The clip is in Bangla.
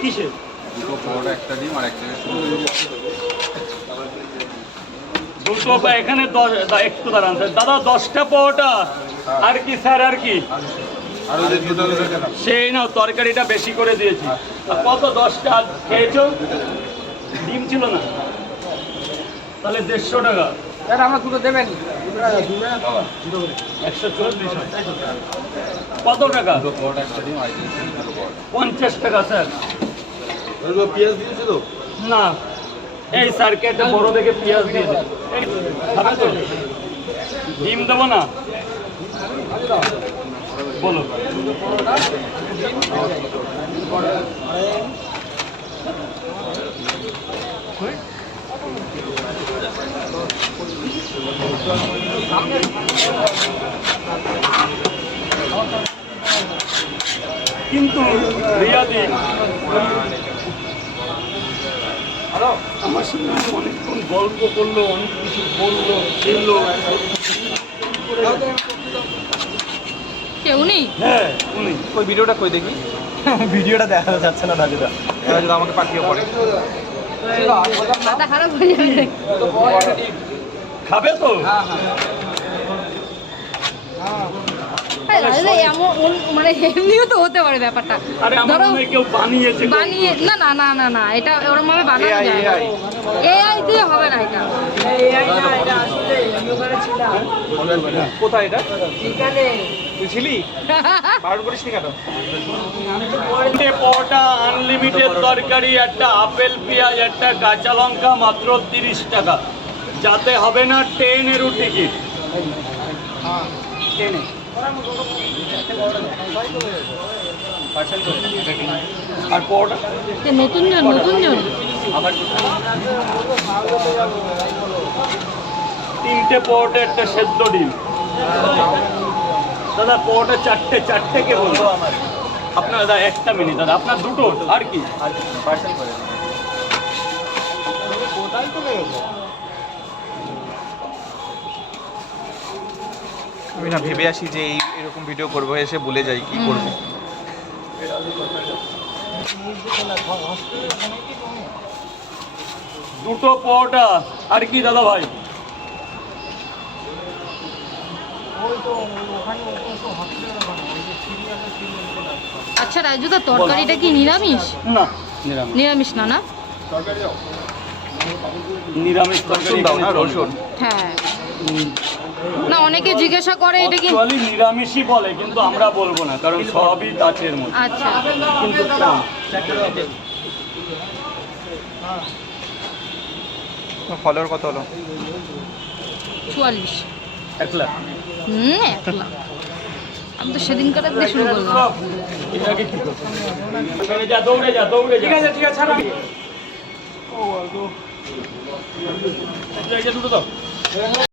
কিসের দুটো পরোটা একটা ডিম আর একটা দুটো এখানে একটু দাঁড়ান দাদা 10টা পরোটা আর কি স্যার আর কি সেই না তরকারিটা বেশি করে দিয়েছি আর কত 10টা খেয়েছো ডিম ছিল না তাহলে 150 টাকা স্যার আমার দুটো দেবেন 140 কত টাকা 50 টাকা স্যার পেঁয়াজ দিয়েছে তো না এই স্যারকে একটা বড় দেখে পেঁয়াজ দিয়ে দেন খাবে তো ডিম দেবো না বলো কিন্তু রিয়াদি আমার সঙ্গে অনেকক্ষণ গল্প করলো অনেক কিছু বললো খেললো উনি হ্যাঁ উনি ওই ভিডিওটা কই দেখি ভিডিওটা দেখা যাচ্ছে না রাজুদা রাজুদা আমাকে পাঠিয়ে পড়ে মাথা খারাপ হয়ে যাবে খাবে তো এমন মানে এমনিও তো হতে পারে ব্যাপারটা আরে আমার মনে হয় কেউ বানিয়েছে বানিয়ে না না না না না এটা ওরকম ভাবে বানানো যায় এআই দিয়ে হবে না এটা কোথায় এটা তুই ছিলি বারণ করিস নি কেন পরোটা আনলিমিটেড তরকারি একটা আপেল পেঁয়াজ একটা কাঁচা লঙ্কা মাত্র 30 টাকা যাতে হবে না 10 টিকিট 10 আর পরোটা নতুন জন আবার 3টে পরোটা একটা সেদ্ধ ডিম দাদা পরোটা 4টে কে বলবো আপনার দাদা একটা মিনিট দাদা আপনার দুটো আর কি আমি না ভেবে আসি যে এরকম ভিডিও করবো এসে বলে যাই কি করবো দুটো পরোটা আর কি দাদা ভাই আচ্ছা রাজুদা তরকারিটা কি নিরামিষ না নিরামিষ না না নিরামিষ তরকারি দাও না রসুন হ্যাঁ না অনেকে জিজ্ঞাসা করে এটা কি অ্যাকচুয়ালি নিরামিষই বলে কিন্তু আমরা বলবো না কারণ সবই কাছের মধ্যে আচ্ছা কিন্তু কম। ফলোয়ার কত হলো 44 একলা 1 লাখ আমি তো সেদিনকার দিয়ে শুরু করলাম এটাকে কি করবো যা দৌড়ে যা ঠিক আছে ছাড়া ও দুটো দাও